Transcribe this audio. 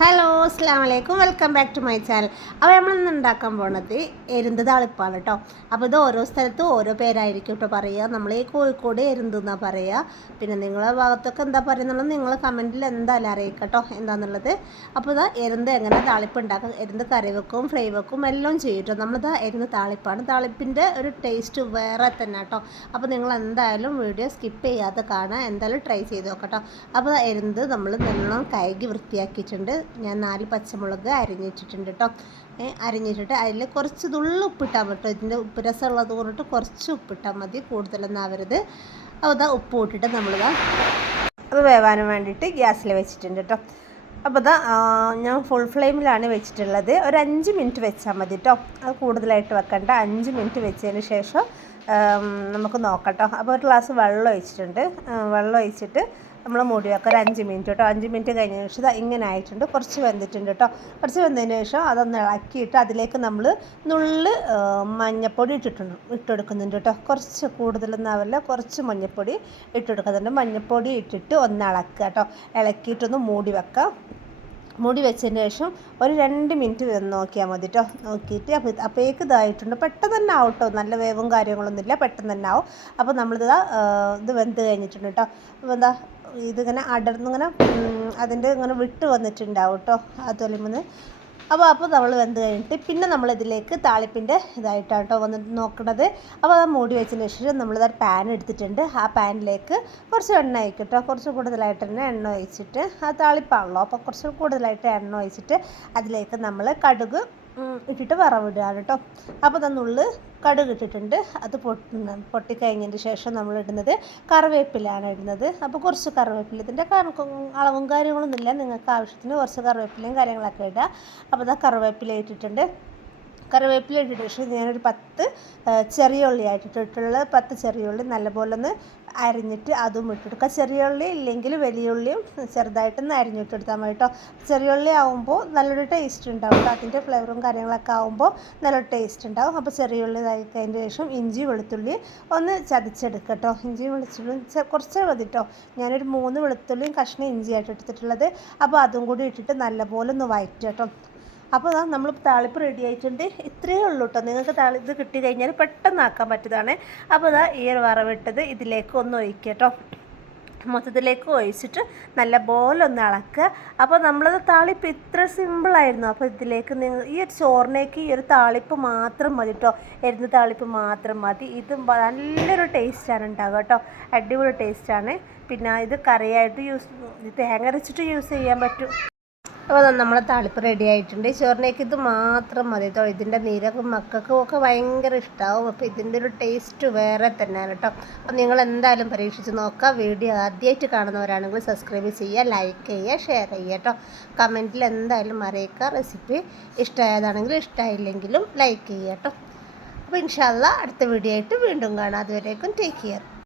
Hello അസ്സാം വലൈക്കും welcome back to my channel അപ്പോൾ നമ്മളിന്ന് ഉണ്ടാക്കാൻ പോകുന്നത് എരുന്ത് താളിപ്പാണ് കേട്ടോ അപ്പോൾ ഇത് ഓരോ സ്ഥലത്തും ഓരോ പേരായിരിക്കും കേട്ടോ പറയുക നമ്മൾ ഈ കോഴിക്കോട് എരുന്ത് എന്നാണ് പറയുക പിന്നെ നിങ്ങളെ ഭാഗത്തൊക്കെ എന്താ പറയുന്നുള്ളത് നിങ്ങൾ കമന്റിൽ എന്തായാലും അറിയിക്കുക കേട്ടോ എന്താണെന്നുള്ളത് അപ്പോൾ ഇതാ എരുന്ത് എങ്ങനെ താളിപ്പ് ഉണ്ടാക്കാം. എരുന്ത് കറി വെക്കും ഫ്രൈ വെക്കും എല്ലാം ചെയ്യും കേട്ടോ നമ്മളിതാ എരുന്ത് താളിപ്പാണ്. താളിപ്പിന്റെ ഒരു ടേസ്റ്റ് വേറെ തന്നെ കേട്ടോ അപ്പോൾ നിങ്ങൾ എന്തായാലും വീഡിയോ സ്കിപ്പ് ചെയ്യാതെ കാണാൻ എന്തായാലും ട്രൈ ചെയ്ത് നോക്കട്ടോ അപ്പോൾ എരുന്ത് നമ്മൾ നല്ലോണം കഴുകി വൃത്തിയാക്കിയിട്ടുണ്ട്. ഞാൻ നാല് പച്ചമുളക് അരിഞ്ഞിട്ടിട്ടുണ്ട് കേട്ടോ. അരിഞ്ഞിട്ടിട്ട് അതിൽ കുറച്ച് തുള്ളി ഉപ്പിട്ടാൽ മതി കേട്ടോ. ഇതിന്റെ ഉപ്പ് രസമുള്ളത് കൊണ്ടിട്ട് കുറച്ച് ഉപ്പിട്ടാൽ മതി. കൂടുതലൊന്നും ആവരുത്. അപ്പോൾ ഉപ്പ് ഇട്ടിട്ട് നമ്മളിതാ അത് വേവാനും വേണ്ടിയിട്ട് ഗ്യാസിൽ വെച്ചിട്ടുണ്ട് കേട്ടോ. അപ്പോൾ ഇതാ ഞാൻ ഫുൾ ഫ്ലെയിമിലാണ് വെച്ചിട്ടുള്ളത്. ഒരു അഞ്ച് മിനിറ്റ് വെച്ചാൽ മതി കേട്ടോ. അത് കൂടുതലായിട്ട് വെക്കണ്ട. അഞ്ച് മിനിറ്റ് വെച്ചതിന് ശേഷം നമുക്ക് നോക്കാം കേട്ടോ. അപ്പോൾ ഒരു ഗ്ലാസ് വെള്ളം ഒഴിച്ചിട്ടുണ്ട്. വെള്ളം ഒഴിച്ചിട്ട് നമ്മൾ മൂടി വെക്കുക ഒരു അഞ്ച് മിനിറ്റ് കേട്ടോ. അഞ്ച് മിനിറ്റ് കഴിഞ്ഞ ശേഷം ഇങ്ങനെ ആയിട്ടുണ്ട്. കുറച്ച് വെന്തിട്ടുണ്ട് കേട്ടോ. കുറച്ച് വെന്തതിന് ശേഷം അതൊന്ന് ഇളക്കിയിട്ട് അതിലേക്ക് നമ്മൾ നുള്ള് മഞ്ഞപ്പൊടി ഇട്ടിട്ടുണ്ട് ഇട്ടെടുക്കുന്നുണ്ട് കേട്ടോ. കുറച്ച് കൂടുതലൊന്നും ആവില്ല. കുറച്ച് മഞ്ഞപ്പൊടി ഇട്ടെടുക്കുന്നുണ്ട്. മഞ്ഞപ്പൊടി ഇട്ടിട്ട് ഒന്ന് ഇളക്കുക കേട്ടോ. ഇളക്കിയിട്ടൊന്ന് മൂടി വെക്കാം. മൂടി വെച്ചതിന് ശേഷം ഒരു രണ്ട് മിനിറ്റ് നോക്കിയാൽ മതി കേട്ടോ. നോക്കിയിട്ട് അപ്പോൾ അപ്പോഴേക്ക് ഇതായിട്ടുണ്ട്. പെട്ടെന്ന് തന്നെ ആവും കേട്ടോ. നല്ല വേവും കാര്യങ്ങളൊന്നുമില്ല. പെട്ടെന്ന് തന്നെ ആവും. അപ്പോൾ നമ്മളിത് ഇത് വെന്ത് കഴിഞ്ഞിട്ടുണ്ട് കേട്ടോ. എന്താ ഇതിങ്ങനെ അടർന്നിങ്ങനെ അതിന്റെ ഇങ്ങനെ വിട്ട് വന്നിട്ടുണ്ടാവും കേട്ടോ ആ തൊലിമുന്ന്. അപ്പോൾ അപ്പോൾ നമ്മൾ വെന്ത് കഴിഞ്ഞിട്ട് പിന്നെ നമ്മൾ ഇതിലേക്ക് താളിപ്പിന്റെ ഇതായിട്ടാണ് കേട്ടോ വന്ന് നോക്കണത്. അപ്പോൾ അത് മൂടി വെച്ചതിന് ശേഷം നമ്മൾ നമ്മളിത് പാൻ എടുത്തിട്ടുണ്ട്. ആ പാനിലേക്ക് കുറച്ച് എണ്ണ ഒഴിക്കും കേട്ടോ കുറച്ച് കൂടുതലായിട്ട് തന്നെ എണ്ണ ഒഴിച്ചിട്ട് ആ താളിപ്പാണല്ലോ. അപ്പോൾ കുറച്ച് കൂടുതലായിട്ട് എണ്ണ ഒഴിച്ചിട്ട് അതിലേക്ക് നമ്മൾ കടുക് ഇട്ടിട്ട് വറവിടുക കേട്ടോ അപ്പോൾ തന്നുള്ളിൽ കടുക് ഇട്ടിട്ടുണ്ട്. അത് പൊട്ടി പൊട്ടിക്കഴിഞ്ഞതിന് ശേഷം നമ്മൾ ഇടുന്നത് കറിവേപ്പിലാണ് ഇടുന്നത്. അപ്പോൾ കുറച്ച് കറിവേപ്പില. ഇതിന്റെ അളവും കാര്യങ്ങളൊന്നുമില്ല. നിങ്ങൾക്ക് ആവശ്യത്തിന് കുറച്ച് കറിവേപ്പിലയും കാര്യങ്ങളൊക്കെ ഇടുക അപ്പോൾ ഇതാ കറിവേപ്പില ഇട്ടിട്ടുണ്ട്. കറിവേപ്പില ഇട്ടിട്ട് ശേഷം ഞാനൊരു പത്ത് ചെറിയ ഉള്ളി ആയിട്ടിട്ടുള്ള പത്ത് ചെറിയ ഉള്ളി നല്ലപോലെ ഒന്ന് അരിഞ്ഞിട്ട് അതും ഇട്ടെടുക്കുക ചെറിയ ഉള്ളി ഇല്ലെങ്കിൽ വലിയ ഉള്ളിയും ചെറുതായിട്ടൊന്ന് അരിഞ്ഞിട്ടെടുത്താൽ മതി കേട്ടോ ചെറിയ ഉള്ളി ആകുമ്പോൾ നല്ലൊരു ടേസ്റ്റ് ഉണ്ടാവും അതിന്റെ ഫ്ലേവറും കാര്യങ്ങളൊക്കെ ആകുമ്പോൾ നല്ലൊരു ടേസ്റ്റ് ഉണ്ടാവും. അപ്പോൾ ചെറിയ ഉള്ളി ഇതായി കഴിഞ്ഞതിന് ശേഷം ഇഞ്ചി വെളുത്തുള്ളി ഒന്ന് ചതച്ചെടുക്കുക കേട്ടോ ഇഞ്ചി വെളുത്തുള്ളിയും ചെ- കുറച്ച് മതി കേട്ടോ ഞാനൊരു മൂന്ന് വെളുത്തുള്ളിയും കഷ്ണം ഇഞ്ചിയായിട്ട് എടുത്തിട്ടുള്ളത്. അപ്പോൾ അതും കൂടി ഇട്ടിട്ട് നല്ലപോലെ ഒന്ന് വഴറ്റുക കേട്ടോ അപ്പോൾ നമ്മൾ താളിപ്പ് റെഡി ആയിട്ടുണ്ട്. ഇത്രയേ ഉള്ളൂ കേട്ടോ നിങ്ങൾക്ക് താളി ഇത് കിട്ടി കഴിഞ്ഞാൽ പെട്ടെന്ന് ആക്കാൻ പറ്റിയതാണ് അപ്പോൾ ഇതാ ഈ ഒരു വറവിട്ടത് ഇതിലേക്ക് ഒന്ന് ഒഴിക്കുക കേട്ടോ മൊത്തത്തിലേക്ക് ഒഴിച്ചിട്ട് നല്ല പോലെ ഒന്ന് ഇളക്കുക അപ്പോൾ നമ്മളത് താളിപ്പ് ഇത്ര സിമ്പിളായിരുന്നു അപ്പോൾ ഇതിലേക്ക് നിങ്ങൾ ഈ ഒരു ചോറിനേക്ക് ഈ ഒരു താളിപ്പ് മാത്രം മതി കേട്ടോ എരുന്ന് താളിപ്പ് മാത്രം മതി. ഇത് നല്ലൊരു ടേസ്റ്റാണ് ഉണ്ടാവുക കേട്ടോ അടിപൊളി ടേസ്റ്റാണ് പിന്നെ ഇത് കറിയായിട്ട് യൂസ് തേങ്ങ അരച്ചിട്ട് യൂസ് ചെയ്യാൻ പറ്റും. അപ്പോൾ നമ്മളെ താളിപ്പ് റെഡി ആയിട്ടുണ്ട്. ചോറിനേക്ക് ഇത് മാത്രം മതി കേട്ടോ ഇതിന്റെ നീരക്കും മക്കൾക്കും ഒക്കെ ഭയങ്കര ഇഷ്ടമാവും അപ്പോൾ ഇതിന്റെ ഒരു ടേസ്റ്റ് വേറെ തന്നെയാണ് കേട്ടോ അപ്പോൾ നിങ്ങൾ എന്തായാലും പരീക്ഷിച്ച് നോക്കുക വീഡിയോ ആദ്യമായിട്ട് കാണുന്നവരാണെങ്കിൽ സബ്സ്ക്രൈബ് ചെയ്യുക ലൈക്ക് ചെയ്യുക ഷെയർ ചെയ്യുക കേട്ടോ കമന്റിൽ എന്തായാലും അറിയിക്കുക റെസിപ്പി ഇഷ്ടമായതാണെങ്കിൽ ഇഷ്ടമായില്ലെങ്കിലും ലൈക്ക് ചെയ്യുക കേട്ടോ അപ്പോൾ ഇൻഷാല്ല അടുത്ത വീഡിയോ ആയിട്ട് വീണ്ടും കാണാം. അതുവരേക്കും ടേക്ക് കെയർ